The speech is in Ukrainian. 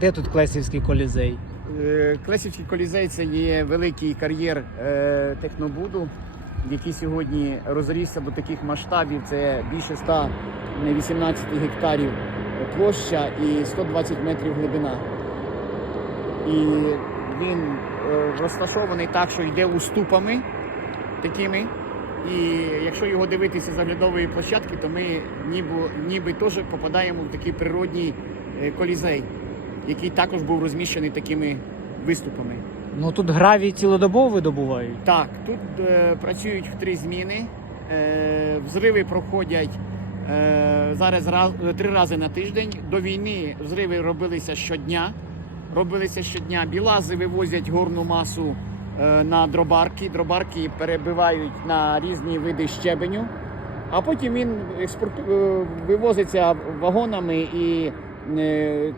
Де тут Клесівський колізей? Е, Клесівський колізей це є великий кар'єр е, технобуду, який сьогодні розрісся до таких масштабів. Це більше 118 гектарів площа і 120 метрів глибина. І він е, розташований так, що йде уступами такими. І якщо його дивитися з оглядової площадки, то ми ніби, ніби теж попадаємо в такий природній колізей, який також був розміщений такими виступами. Ну тут гравій цілодобово видобувають. Так, тут е, працюють в три зміни. Е, взриви проходять е, зараз раз, три рази на тиждень. До війни взриви робилися щодня. Робилися щодня. Білази вивозять горну масу е, на дробарки. Дробарки перебивають на різні види щебеню. А потім він експорт, е, вивозиться вагонами і е,